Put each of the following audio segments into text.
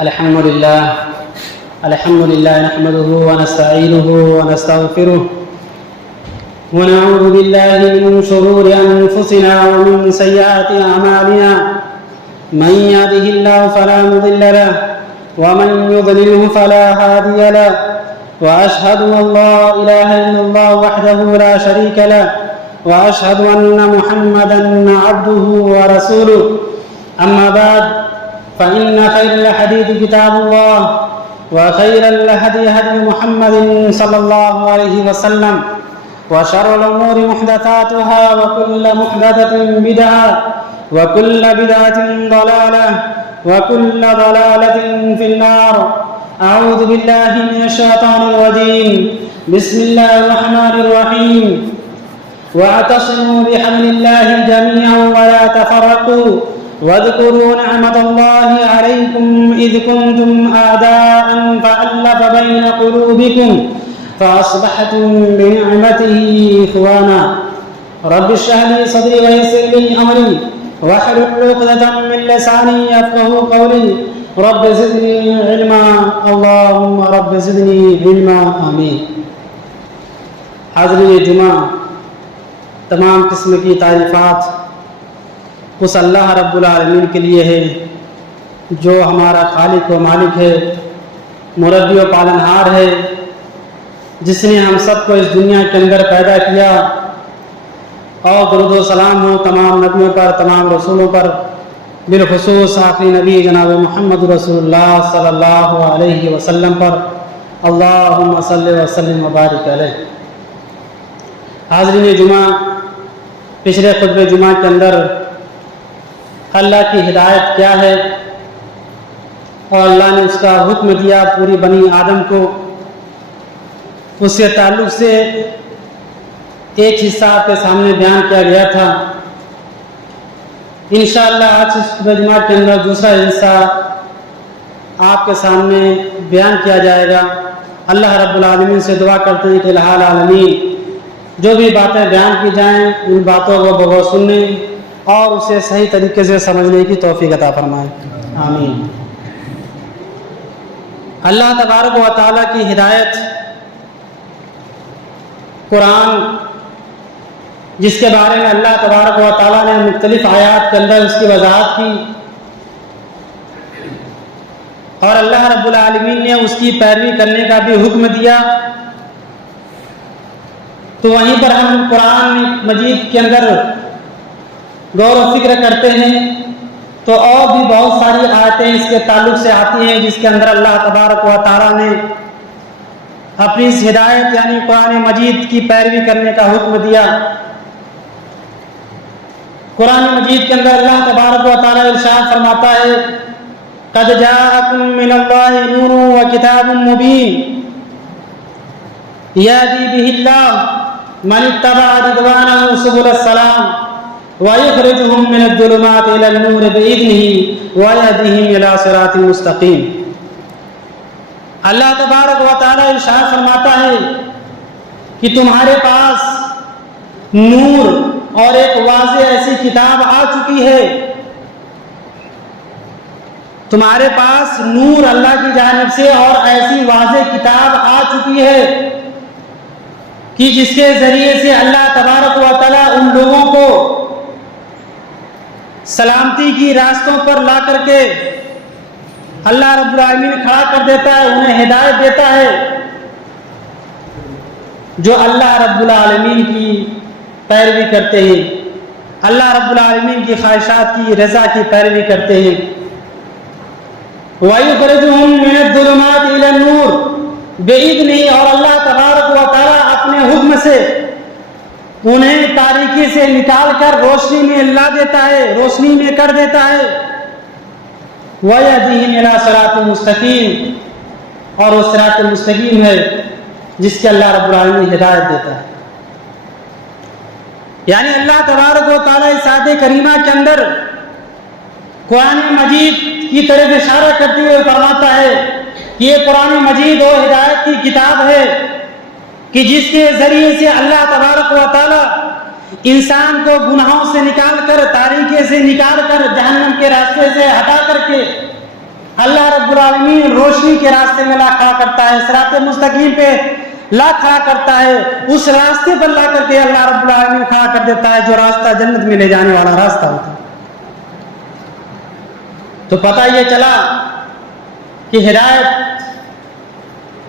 الحمد لله نحمده ونستعينه ونستغفره ونعوذ بالله من شرور أنفسنا ومن سيئات أعمالنا. من يهده الله فلا مضل له ومن يضلله فلا هادي له، وأشهد أن لا إله إلا الله وحده لا شريك له، وأشهد أن محمدا عبده ورسوله. أما بعد، فإن خير الحديث كتاب الله، وخير الهدي هدي محمد صلى الله عليه وسلم، وشر الأمور محدثاتها، وكل محدثة بدعة، وكل بدعة ضلالة، وكل ضلالة في النار. أعوذ بالله من الشيطان الرجيم. بسم الله الرحمن الرحيم. واعتصموا بحبل الله جميعا ولا تفرقوا، واذكروا نعمة الله عليكم إذ كنتم أعداء فألف بين قلوبكم فأصبحتم بنعمته إخوانا. رب اشرح لي صدري ويسر لي أمري واحلل عقدة من لساني يفقهوا قولي. رب زدني علما، اللهم رب زدني علما، آمین. حاضرین جمعہ، تمام قسم کی تعریفات اس اللہ رب العالمین کے لیے ہے جو ہمارا خالق و مالک ہے، مربی و پالنہار ہے، جس نے ہم سب کو اس دنیا کے اندر پیدا کیا. اور درود و سلام ہو تمام نبیوں پر، تمام رسولوں پر، بالخصوص آخری نبی جناب محمد رسول اللہ صلی اللہ علیہ وسلم پر. اللہم صلی وسلم وبارک علیہ. حاضرین جمعہ، پچھلے خطبہ جمعہ کے اندر اللہ کی ہدایت کیا ہے اور اللہ نے اس کا حکم دیا پوری بنی آدم کو، اس کے تعلق سے ایک حصہ آپ کے سامنے بیان کیا گیا تھا. انشاءاللہ آج اس جمعہ کے اندر دوسرا حصہ آپ کے سامنے بیان کیا جائے گا. اللہ رب العالمین سے دعا کرتے ہیں کہ الہ العالمین جو بھی باتیں بیان کی جائیں ان باتوں کو بغور سننے اور اسے صحیح طریقے سے سمجھنے کی توفیق عطا فرمائے، آمین. اللہ تبارک و تعالیٰ کی ہدایت، قرآن جس کے بارے میں اللہ تبارک و تعالیٰ نے مختلف آیات کے اندر اس کی وضاحت کی، اور اللہ رب العالمین نے اس کی پیروی کرنے کا بھی حکم دیا. تو وہیں پر ہم قرآن مجید کے اندر غور و فکر کرتے ہیں تو اور بھی بہت ساری آیتیں اس کے تعلق سے آتی ہیں جس کے اندر اللہ تبارک و تعالیٰ نے اپنی اس ہدایت یعنی قرآن مجید کی پیروی کرنے کا حکم دیا. قرآن مجید کے اندر اللہ تبارک و تعالیٰ ارشاد فرماتا ہے: قد جاءکم من اللہ نور و کتاب مبین یہدی بہ اللہ من اتبع رضوانہ سبل السلام وَيُخْرِجُهُم مِّنَ الظُّلُمَاتِ إِلَى النُّورِ بِإِذْنِهِ وَيَهْدِيهِمْ إِلَىٰ صِرَاطٍ مُّسْتَقِيمٍ. اللہ تبارک و تعالیٰ ارشاد فرماتا ہے کہ تمہارے پاس نور اور ایک واضح ایسی کتاب آ چکی ہے. تمہارے پاس نور اللہ کی جانب سے اور ایسی واضح کتاب آ چکی ہے کہ جس کے ذریعے سے اللہ تبارک و تعالیٰ ان لوگوں کو سلامتی کی راستوں پر لا کر کے اللہ رب العالمین کھڑا کر دیتا ہے، انہیں ہدایت دیتا ہے جو اللہ رب العالمین کی پیروی کرتے ہیں، اللہ رب العالمین کی خواہشات کی رضا کی پیروی کرتے ہیں. وَيُخْرِجُهُم مِّنَ الظُّلُمَاتِ إِلَى النُّورِ بِإِذْنِهِ، اور اللہ تبارک و تعالیٰ اپنے حکم سے انہیں تاریکی سے نکال کر روشنی میں لا دیتا ہے، روشنی میں کر دیتا ہے. وَيَهْدِيهِمْ إِلَىٰ صِرَاطٍ مُّسْتَقِيمٍ، اور وہ صراط مستقیم ہے جس کے اللہ رب العالمین ہدایت دیتا ہے. یعنی اللہ تبارک و تعالیٰ اس آیت کریمہ کے اندر قرآن مجید کی طرف اشارہ کرتے ہوئے فرماتا ہے کہ یہ قرآن مجید وہ ہدایت کی کتاب ہے کہ جس کے ذریعے سے اللہ تبارک و تعالیٰ انسان کو گناہوں سے نکال کر، تاریکی سے نکال کر، جہنم کے راستے سے ہٹا کر کے اللہ رب العالمین روشنی کے راستے میں لا کھڑا کرتا ہے، صراط مستقیم پہ لا کھڑا کرتا ہے، اس راستے پر لا کر کے اللہ رب العالمین کھڑا کر دیتا ہے جو راستہ جنت میں لے جانے والا راستہ ہوتا ہے۔ تو پتہ یہ چلا کہ ہدایت،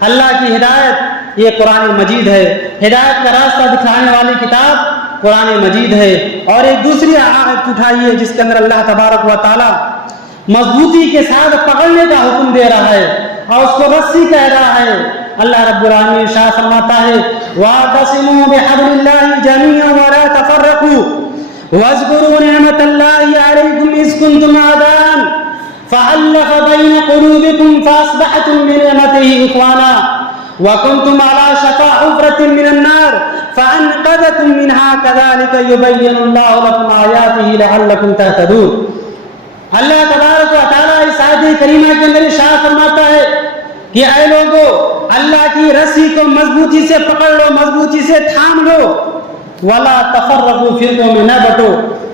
اللہ کی ہدایت یہ قرآن مجید ہے، ہدایت کا راستہ دکھانے والی کتاب قرآن مجید ہے۔ اور ایک دوسری آیت اٹھائی ہے جس کے اندر اللہ تبارک و تعالی مضبوطی کے ساتھ پکڑنے کا حکم دے رہا ہے اور اس کو رسی کہہ رہا ہے۔ اللہ رب العالمین ارشاد فرماتا ہے وَاعْتَصِمُوا بِحَبْلِ اللَّهِ جَمِيعًا وَلَا تَفَرَّقُوا وَاذْكُرُوا نِعْمَةَ اللَّهِ عَلَيْكُمْ إِذْ كُنتُمْ أَعْدَاءً فَأَلَّفَ بَيْنَ قُلُوبِكُمْ فَأَصْبَحْتُم بِنِعْمَتِهِ إِخْوَانًا وَكُنتُمْ عَلَىٰ شَفَا حُفْرَةٍ مِّنَ النَّارِ فَأَنقَذَكُم مِّنْهَا كَذَٰلِكَ يُبَيِّنُ اللَّهُ لَكُمْ آيَاتِهِ لَعَلَّكُمْ تَهْتَدُونَ۔ اللہ تبارک و تعالیٰ اس آیت کریمہ کے اندر ارشاد فرماتا ہے کہ اے لوگو، اللہ کی رسی کو مضبوطی سے پکڑ لو، مضبوطی سے تھام لو، ولا تفرقوا، فرقوں میں نہ بٹو،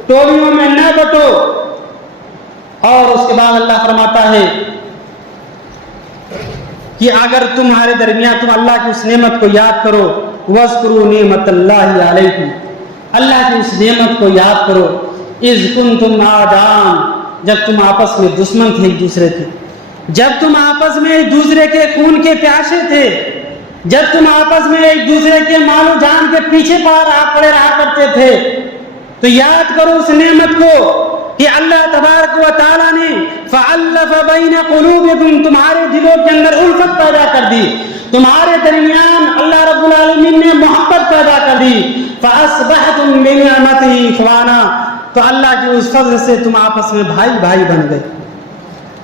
ٹولیوں میں نہ بٹو۔ اور اس کے بعد اللہ فرماتا ہے کہ اگر تمہارے درمیان تم اللہ کی اس نعمت کو یاد کرو، وَاذْكُرُوا نِعْمَةَ اللَّهِ عَلَيْكُمْ، اللہ کی اس نعمت کو یاد کرو، اِذْ كُنْتُمْ أَعْدَاءً، جب تم آپس میں دشمن تھے ایک دوسرے کے، جب تم آپس میں ایک دوسرے کے خون کے پیاسے تھے، جب تم آپس میں ایک دوسرے کے مال و جان کے پیچھے پڑے رہا کرتے تھے، تو یاد کرو اس نعمت کو کہ اللہ تبارک و تعالیٰ نے فَأَلَّفَ بَيْنَ قُلُوبِكُمْ، تمہارے دلوں کے اندر الفت پیدا کر دی، تمہارے درمیان اللہ رب العالمین نے محبت پیدا کر دی، فَأَصْبَحْتُم بِنِعْمَتِهِ إِخْوَانًا، تو اللہ کے اس فضل سے تم آپس میں بھائی بھائی بن گئے،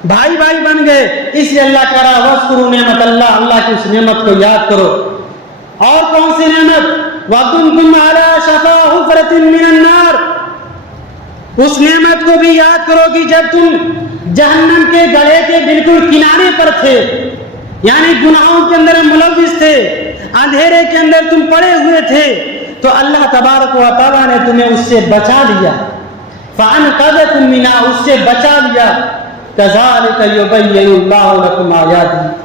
بھائی بھائی بن گئے۔ اس لیے اللہ کہہ رہا وَاذْكُرُوا نِعْمَةَ اللَّهِ، اللہ کی اس نعمت کو یاد کرو۔ اور کون سی نعمت؟ وَكُنْتُمْ عَلَىٰ شَفَا حُفْرَةٍ مِّنَ النَّارِ، اس نعمت کو بھی یاد کرو کہ جب تم جہنم کے گڑھے کے بالکل کنارے پر تھے، یعنی گناہوں کے اندر ملوث تھے، اندھیرے کے اندر تم پڑے ہوئے تھے، تو اللہ تبارک و تعالیٰ نے تمہیں اس سے بچا لیا، فَأَنْقَذَكُم مِّنْهَا، اس سے بچا لیا، كَذَٰلِكَ يُبَيِّنُ اللَّهُ لَكُمْ آيَاتِهِ،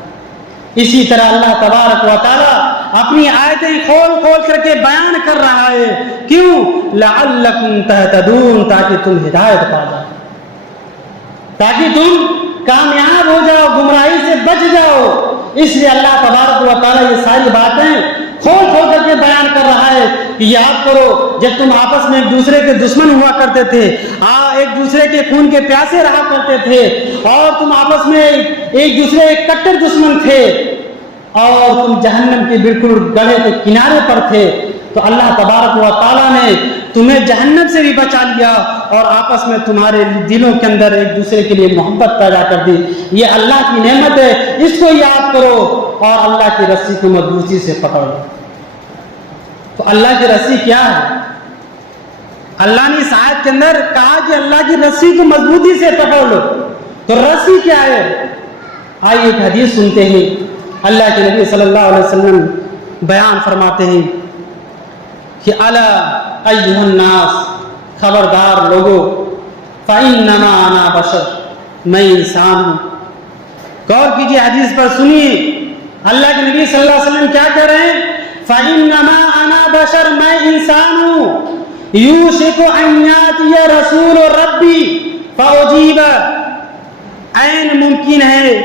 اسی طرح اللہ تبارک و تعالیٰ اپنی آیتیں کھول کھول کر کے بیان کر رہا ہے، کیوں؟ لَعَلَّكُمْ تَهْتَدُونَ، تاکہ تم ہدایت پا جاؤ، تاکہ تم کامیاب ہو جاؤ، گمراہی سے بچ جاؤ۔ اس لیے اللہ تبارک و تعالیٰ یہ ساری باتیں کھول کھول کر کے بیان کر رہا ہے کہ یاد کرو جب تم آپس میں ایک دوسرے کے دشمن ہوا کرتے تھے، ایک دوسرے کے خون کے پیاسے رہا کرتے تھے، اور تم آپس میں ایک دوسرے کے کٹر دشمن تھے، اور تم جہنم کے بالکل گڑھے کے کنارے پر تھے، تو اللہ تبارک و تعالیٰ نے تمہیں جہنم سے بھی بچا لیا اور آپس میں تمہارے دلوں کے اندر ایک دوسرے کے لیے محبت پیدا کر دی۔ یہ اللہ کی نعمت ہے، اس کو یاد کرو اور اللہ کی رسی کو مضبوطی سے پکڑ لو۔ تو اللہ کی رسی کیا ہے؟ اللہ نے اس آیت کے اندر کہا کہ اللہ کی رسی کو مضبوطی سے پکڑ لو، تو رسی کیا ہے؟ آئیے ایک حدیث سنتے ہیں، اللہ کے نبی صلی اللہ علیہ وسلم بیان فرماتے ہیں کہ الا ایھا الناس، خبردار لوگو، فانما انا بشر، میں انسان ہوں۔ غور کیجیے حدیث پر، سنیے اللہ کے نبی صلی اللہ علیہ وسلم کیا کہہ رہے ہیں؟ فانما انا بشر، میں انسان ہوں، یوشک ان یاتی رسول ربی فاجیب، عین ممکن ہے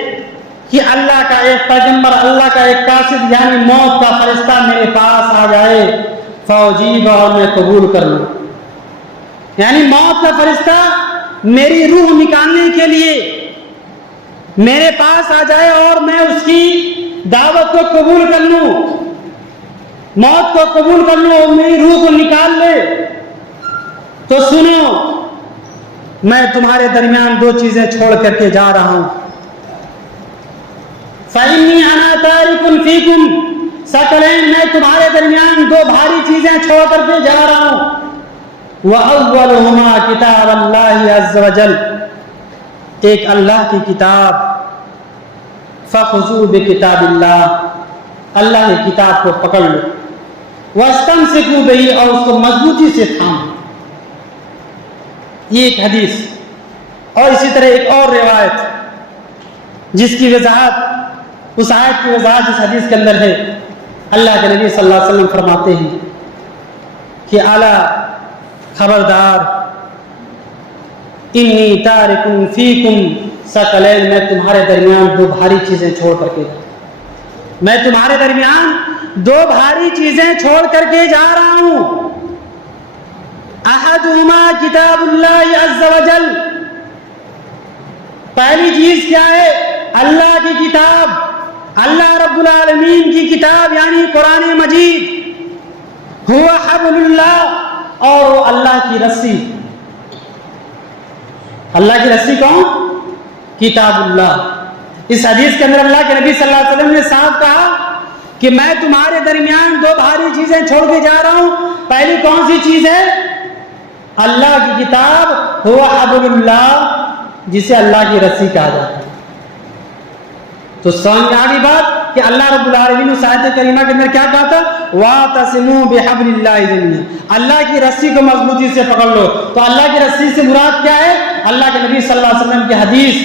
کہ اللہ کا ایک پیغمبر، اللہ کا ایک قاصد یعنی موت کا فرشتہ میرے پاس آ جائے، فوجیب، اور میں قبول کر لوں، یعنی موت کا فرشتہ میری روح نکالنے کے لیے میرے پاس آ جائے اور میں اس کی دعوت کو قبول کر لوں، موت کو قبول کر لوں اور میری روح کو نکال لے۔ تو سنو، میں تمہارے درمیان دو چیزیں چھوڑ کر کے جا رہا ہوں، فإنی أنا تارک فیکم ثقلین، میں تمہارے درمیان دو بھاری چیزیں چھوڑ کر کے جا رہا ہوں، وَأَوَّلُهُمَا کتاب اللہ عز وجل، ایک اللہ کی کتاب، فَخُذُوا بِكِتَابِ اللہ، اللہ کی کتاب کو پکڑ لو، وَاسْتَمْسِكُوا بِهِ، اور اس کو مضبوطی سے تھامو۔ یہ ایک حدیث، اور اسی طرح ایک اور روایت جس کی وضاحت، اس آیت کی وضاحت اس حدیث کے اندر ہے۔ اللہ کے نبی صلی اللہ علیہ وسلم فرماتے ہیں کہ اعلیٰ خبردار، انی تارک فیکم ثقلین، میں تمہارے درمیان دو بھاری چیزیں چھوڑ کر کے میں تمہارے درمیان دو بھاری چیزیں چھوڑ کر کے جا رہا ہوں۔ احدہما کتاب اللہ عز وجل، پہلی چیز کیا ہے؟ اللہ کی کتاب، اللہ رب العالمین کی کتاب یعنی قرآن مجید، ہوا حبل اللہ، اور وہ اللہ کی رسی۔ اللہ کی رسی کون؟ کتاب اللہ۔ اس حدیث کے اندر اللہ کے نبی صلی اللہ علیہ وسلم نے صاحب کہا کہ میں تمہارے درمیان دو بھاری چیزیں چھوڑ کے جا رہا ہوں۔ پہلی کون سی چیز ہے؟ اللہ کی کتاب، ہوا حبل اللہ، جسے اللہ کی رسی کہا جاتا ہے۔ تو سمجھ آ گئی بات کہ اللہ رب العالمین اس آیت کریمہ کے اندر کیا کہا تھا؟ وَاعْتَصِمُوا بِحَبْلِ اللَّهِ جَمِيعًا، اللہ کی رسی کو مضبوطی سے پکڑ لو۔ تو اللہ کی رسی سے مراد کیا ہے؟ اللہ کے نبی صلی اللہ علیہ وسلم کی حدیث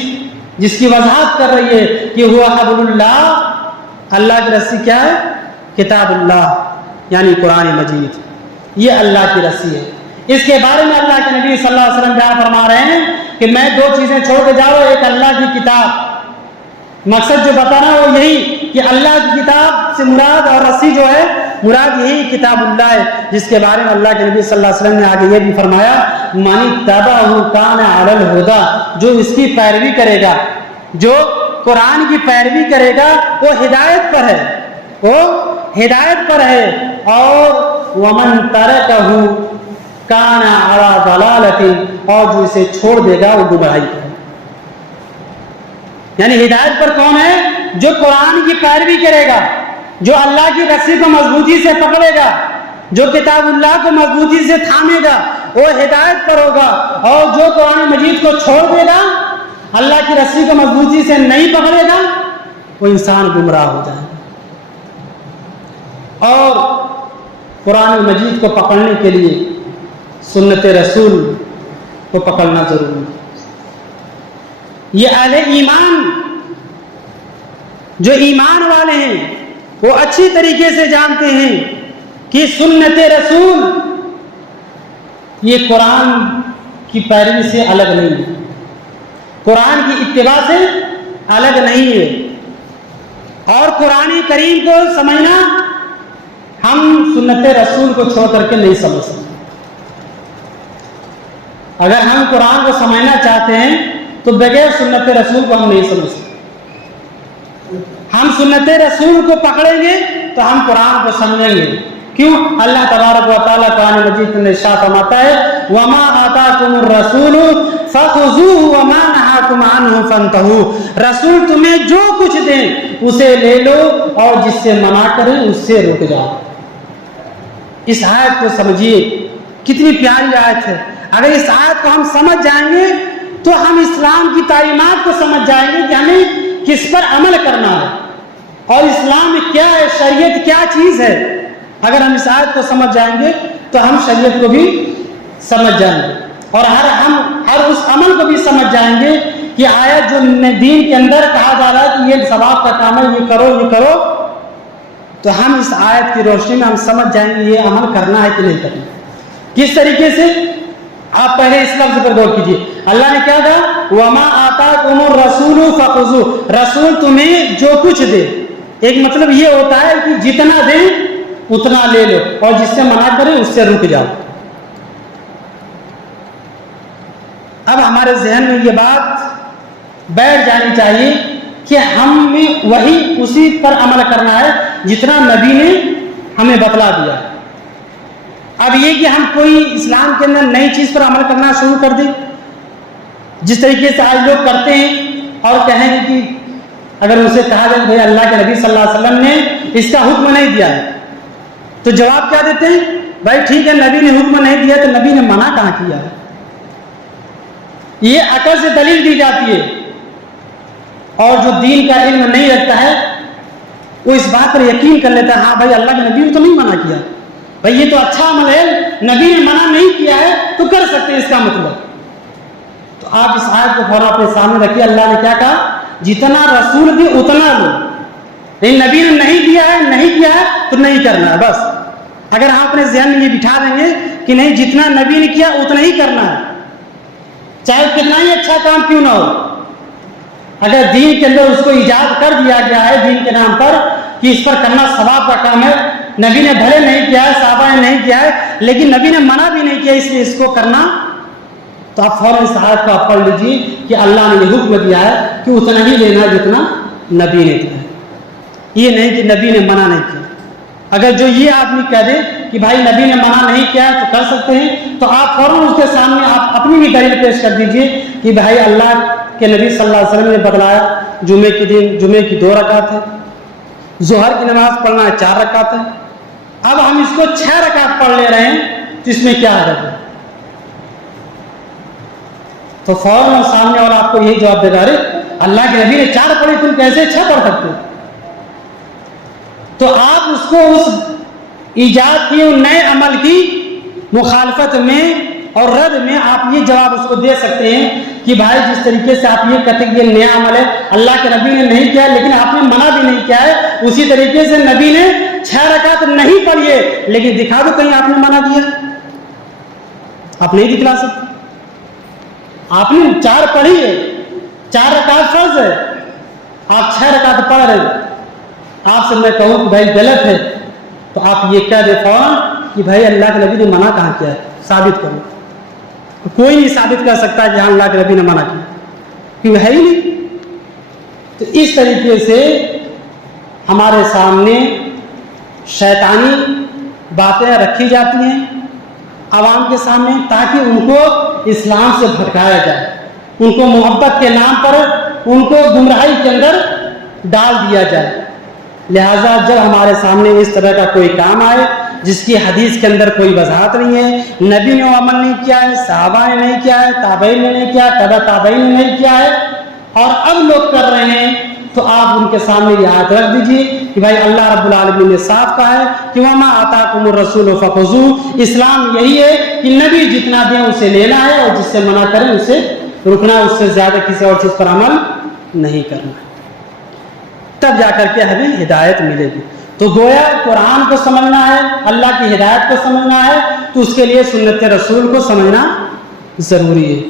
جس کی وضاحت کر رہی ہے کہ ہوا حبل اللہ، اللہ کی رسی کیا ہے؟ کتاب اللہ یعنی قرآن مجید، یہ اللہ کی رسی ہے۔ اس کے بارے میں اللہ کے نبی صلی اللہ علیہ وسلم بیان فرما رہے ہیں کہ میں دو چیزیں چھوڑ کے جا رہا ہوں، ایک اللہ کی کتاب، مقصد جو بتانا وہ یہی کہ اللہ کی کتاب سے مراد اور رسی جو ہے مراد یہی کتاب اللہ ہے، جس کے بارے میں اللہ کے نبی صلی اللہ علیہ وسلم نے آگے یہ بھی فرمایا من اتبعہ کان علی الہدی، جو اس کی پیروی کرے گا، جو قرآن کی پیروی کرے گا وہ ہدایت پر ہے، وہ ہدایت پر ہے، اور ومن ترکہ کان علی ضلالۃ، اور جو اسے چھوڑ دے گا وہ گمراہی پر ہے۔ یعنی ہدایت پر کون ہے؟ جو قرآن کی پیروی کرے گا، جو اللہ کی رسی کو مضبوطی سے پکڑے گا، جو کتاب اللہ کو مضبوطی سے تھامے گا وہ ہدایت پر ہوگا، اور جو قرآن مجید کو چھوڑ دے گا، اللہ کی رسی کو مضبوطی سے نہیں پکڑے گا، وہ انسان گمراہ ہو جائے گا۔ اور قرآن مجید کو پکڑنے کے لیے سنت رسول کو پکڑنا ضروری ہے۔ یہ اہل ایمان جو ایمان والے ہیں وہ اچھی طریقے سے جانتے ہیں کہ سنت رسول یہ قرآن کی پیروی سے الگ نہیں ہے، قرآن کی اتباع سے الگ نہیں ہے، اور قرآن کریم کو سمجھنا ہم سنت رسول کو چھوڑ کر کے نہیں سمجھ سکتے۔ اگر ہم قرآن کو سمجھنا چاہتے ہیں تو بغیر سنت رسول کو ہم نہیں سمجھ سکتے۔ ہم سنت رسول کو پکڑیں گے تو ہم قرآن کو سمجھیں گے۔ کیوں؟ اللہ تبارک و تعالیٰ قرآن مجید میں ارشاد فرماتا ہے وَمَا آتَاكُمُ الرَّسُولُ فَخُذُوهُ وَمَا نَهَاكُمْ عَنْهُ فَانْتَهُوا، رسول تمہیں جو کچھ دیں اسے لے لو، اور جس سے منع کریں اس سے رک جاؤ۔ اس آیت کو سمجھیے، کتنی پیاری آیت ہے۔ اگر اس آیت کو ہم سمجھ جائیں گے تو ہم اسلام کی تعلیمات کو سمجھ جائیں گے کہ ہمیں کس پر عمل کرنا ہے، اور اسلام میں کیا ہے، شریعت کیا چیز ہے۔ اگر ہم اس آیت کو سمجھ جائیں گے تو ہم شریعت کو بھی سمجھ جائیں گے، اور ہر اس عمل کو بھی سمجھ جائیں گے کہ آیت جو دین کے اندر کہا جا رہا ہے کہ یہ ثواب کا کام ہے، یہ کرو یہ کرو، تو ہم اس آیت کی روشنی میں ہم سمجھ جائیں گے یہ عمل کرنا ہے کہ نہیں کرنا۔ کس طریقے سے؟ آپ پہلے اس لفظ پر غور کیجیے، اللہ نے کیا کہا وَمَا آتَاكُمُ الرَّسُولُ فَخُذُوهُ، رسول تمہیں جو کچھ دے، ایک مطلب یہ ہوتا ہے کہ جتنا دے اتنا لے لو، اور جس سے منع کرے اس سے رک جاؤ۔ اب ہمارے ذہن میں یہ بات بیٹھ جانی چاہیے کہ ہمیں وہی اسی پر عمل کرنا ہے جتنا نبی نے ہمیں بتلا دیا۔ اب یہ کہ ہم کوئی اسلام کے اندر نئی چیز پر عمل کرنا شروع کر دیں، جس طریقے سے آج لوگ کرتے ہیں، اور کہیں گے کہ اگر اسے کہا جائے کہ اللہ کے نبی صلی اللہ علیہ وسلم نے اس کا حکم نہیں دیا ہے، تو جواب کیا دیتے ہیں؟ بھائی ٹھیک ہے، نبی نے حکم نہیں دیا تو نبی نے منع کہاں کیا ہے؟ یہ عقل سے دلیل دی جاتی ہے، اور جو دین کا علم نہیں رکھتا ہے وہ اس بات پر یقین کر لیتا ہے ہاں بھائی اللہ کے نبی نے تو نہیں منع کیا، بھائی یہ تو اچھا عمل ہے، نبی نے منع نہیں کیا ہے تو کر سکتے ہیں، اس کا مطلب۔ تو آپ اس آیت کو فوراً اپنے سامنے رکھیے، اللہ نے کیا کہا جتنا رسول دی اتنا لو، لیکن نبی نے نہیں کیا ہے تو نہیں کرنا ہے بس۔ اگر ہم اپنے ذہن میں یہ بٹھا دیں گے کہ نہیں جتنا نبی نے کیا اتنا ہی کرنا ہے، چاہے کتنا ہی اچھا کام کیوں نہ ہو، اگر دین کے اندر اس کو ایجاد کر دیا گیا ہے دین کے نام پر کہ اس پر کرنا ثواب کا کام ہے، نبی نے بھلے نہیں کیا ہے، صحابہ نے نہیں کیا ہے، لیکن نبی نے منع بھی نہیں کیا اس لیے اس کو کرنا، تو آپ فوراً اس آیت کو آپ پڑھ لیجیے کہ اللہ نے یہ حکم دیا ہے کہ اتنا ہی لینا جتنا نبی نے دیا ہے، یہ نہیں کہ نبی نے منع نہیں کیا۔ اگر جو یہ آدمی کہہ دے کہ بھائی نبی نے منع نہیں کیا ہے تو کر سکتے ہیں، تو آپ فوراً اس کے سامنے آپ اپنی بھی دلیل پیش کر دیجئے کہ بھائی اللہ کے نبی صلی اللہ علیہ وسلم نے بتلایا جمعے کے دن جمعے کی 2 رکعت ہے، ظہر کی نماز پڑھنا 4 رکعت ہے، اب ہم اس کو 6 رکعت پڑھ لے رہے ہیں تو اس میں کیا حرج ہے؟ تو فوراً سامنے والا آپ کو یہی جواب دے گا، ارے اللہ کے نبی نے 4 پڑھی تم کیسے 6 پڑھ سکتے ہو؟ تو آپ اس کو اس ایجاد کی نئے عمل کی مخالفت میں اور رد میں آپ یہ جواب اس کو دے سکتے ہیں کہ بھائی جس طریقے سے آپ یہ کہتے ہیں کہ یہ نیا عمل ہے، اللہ کے نبی نے نہیں کیا لیکن آپ نے منع بھی نہیں کیا ہے، اسی طریقے سے نبی نے 6 رکعت نہیں پڑھی ہے لیکن دکھا دو کہیں آپ نے منع کیا، آپ نہیں دکھلا سکتے۔ آپ نے 4 پڑھی ہے، 4 رکعت فرض ہے، آپ 6 رکعت پڑھ رہے ہیں، آپ سے میں کہوں کہ بھائی غلط ہے تو آپ یہ کہہ دے فوراً کہ بھائی اللہ کے نبی نے منع کہاں کیا ہے، ثابت کرو۔ کوئی نہیں ثابت کر سکتا کہ ہاں اللہ کے نبی نے منع کیا، کیوں ہے ہی نہیں۔ تو اس طریقے سے ہمارے سامنے شیطانی باتیں رکھی جاتی ہیں عوام کے سامنے تاکہ ان کو اسلام سے بھٹکایا جائے، ان کو محبت کے نام پر ان کو گمراہی کے اندر ڈال دیا جائے۔ لہٰذا جب ہمارے سامنے اس طرح کا کوئی کام آئے جس کی حدیث کے اندر کوئی وضاحت نہیں ہے، نبی نے عمل نہیں کیا ہے، صحابہ نے نہیں کیا ہے، تابعین نے نہیں کیا ہے، تبع تابعین نے نہیں کیا ہے، اور اب لوگ کر رہے ہیں، تو آپ ان کے سامنے یہ آیت رکھ دیجئے کہ بھائی اللہ رب العالمین نے صاف کہا ہے کہ وَمَا آتَاكُمُ الرَّسُولُ فَخُذُوهُ، اسلام یہی ہے کہ نبی جتنا دیں اسے لینا ہے اور جس سے منع کریں اسے رکنا، اس سے زیادہ کسی اور چیز پر عمل نہیں کرنا، تب جا کر کے ہمیں ہدایت ملے گی۔ تو گویا قرآن کو سمجھنا ہے، اللہ کی ہدایت کو سمجھنا ہے، تو اس کے لیے سنت رسول کو سمجھنا ضروری ہے۔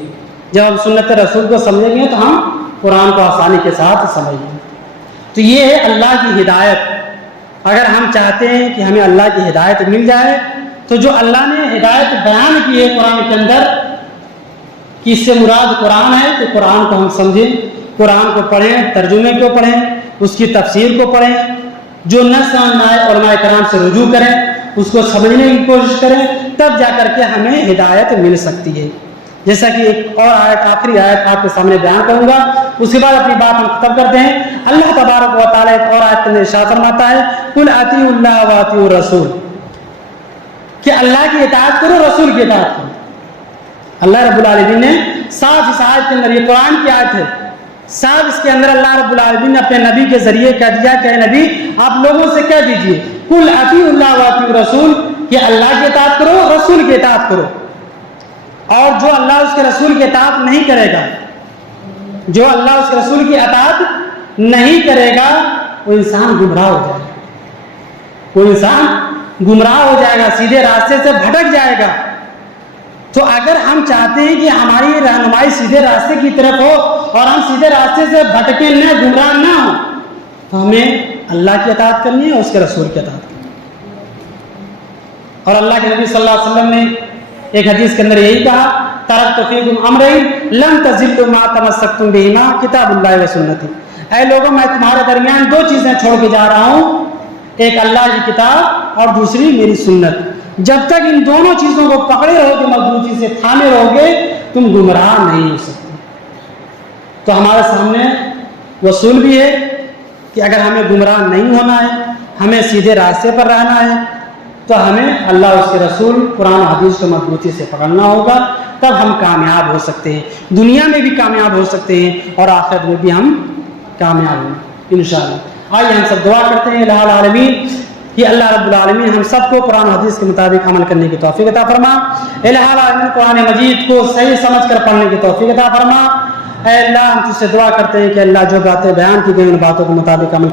جب ہم سنت رسول کو سمجھیں گے تو ہم قرآن کو آسانی کے ساتھ سمجھیں گے۔ تو یہ ہے اللہ کی ہدایت۔ اگر ہم چاہتے ہیں کہ ہمیں اللہ کی ہدایت مل جائے تو جو اللہ نے ہدایت بیان کی ہے قرآن کے اندر کہ اس سے مراد قرآن ہے، تو قرآن کو ہم سمجھیں، قرآن کو پڑھیں، ترجمے کو پڑھیں، اس کی تفسیر کو پڑھیں، جو نہ سمجھ آئے علماء کرام سے رجوع کریں، اس کو سمجھنے کی کوشش کریں، تب جا کر کے ہمیں ہدایت مل سکتی ہے۔ جیسا کہ ایک اور آیت، آخری آیت آپ کے سامنے بیان کروں گا، اس کے بعد اپنی بات ہم ختم کرتے ہیں۔ اللہ تبارک و تعالیٰ ایک اور آیت کے اندر ارشاد فرماتا ہے قُلْ أَطِیعُوا اللَّهَ وَأَطِیعُوا الرَّسُولَ، کہ اللہ کی اطاعت کرو، رسول کی اطاعت کرو۔ اللہ رب العالمین نے صاف اس آیت کے اندر، یہ قرآن کی آیت ہے، صاحب اس کے اندر اللہ رب العالمین نے اپنے نبی کے ذریعے کہہ دیا کہ اے نبی آپ لوگوں سے کہہ دیجئے قُلْ أَطِیعُوا اللَّهَ وَأَطِیعُوا الرَّسُولَ، کہ اللہ کی اطاعت کرو، رسول کی اطاعت کرو، اور جو اللہ اس کے رسول کی اطاعت نہیں کرے گا، جو اللہ اس کے رسول کی اطاعت نہیں کرے گا وہ انسان گمراہ ہو جائے گا، وہ انسان گمراہ ہو جائے گا، سیدھے راستے سے بھٹک جائے گا۔ تو اگر ہم چاہتے ہیں کہ ہماری رہنمائی سیدھے راستے کی طرف ہو اور ہم سیدھے راستے سے بھٹکے نہ، گمراہ نہ ہوں، تو ہمیں اللہ کی اطاعت کرنی ہے اور اس کے رسول کی اطاعت کرنی ہے۔ اور اللہ کے نبی صلی اللہ علیہ وسلم نے ایک حدیث کے اندر یہی کہا ترکت فیکم امرین لن تضلوا ما تمسکتم بہما کتاب اللہ و سنتی، اے لوگوں میں تمہارے درمیان 2 چیزیں چھوڑ کے جا رہا ہوں، ایک اللہ کی کتاب اور دوسری میری سنت، جب تک ان دونوں چیزوں کو پکڑے رہو گے، مضبوطی سے تھامے رہو گے، تم گمراہ نہیں ہو سکتے۔ تو ہمارے سامنے اصول بھی ہے کہ اگر ہمیں گمراہ نہیں ہونا ہے، ہمیں سیدھے راستے پر رہنا ہے، تو ہمیں اللہ اس کے رسول قرآن و حدیث کو مضبوطی سے پکڑنا ہوگا، تب ہم کامیاب ہو سکتے ہیں، دنیا میں بھی کامیاب ہو سکتے ہیں اور آخرت میں بھی ہم کامیاب ہوں انشاءاللہ۔ آئیے ہم سب دعا کرتے ہیں الہ العالمین کہ اللہ رب العالمین ہم سب کو قرآن و حدیث کے مطابق عمل کرنے کی توفیق عطا فرما، الہ العالمین قرآن مجید کو صحیح سمجھ کر پڑھنے کی توفیق عطا فرما، اے اللہ ہم تجھ سے دعا کرتے ہیں کہ اللہ جو باتیں بیان کی گئی ان باتوں کے مطابق عمل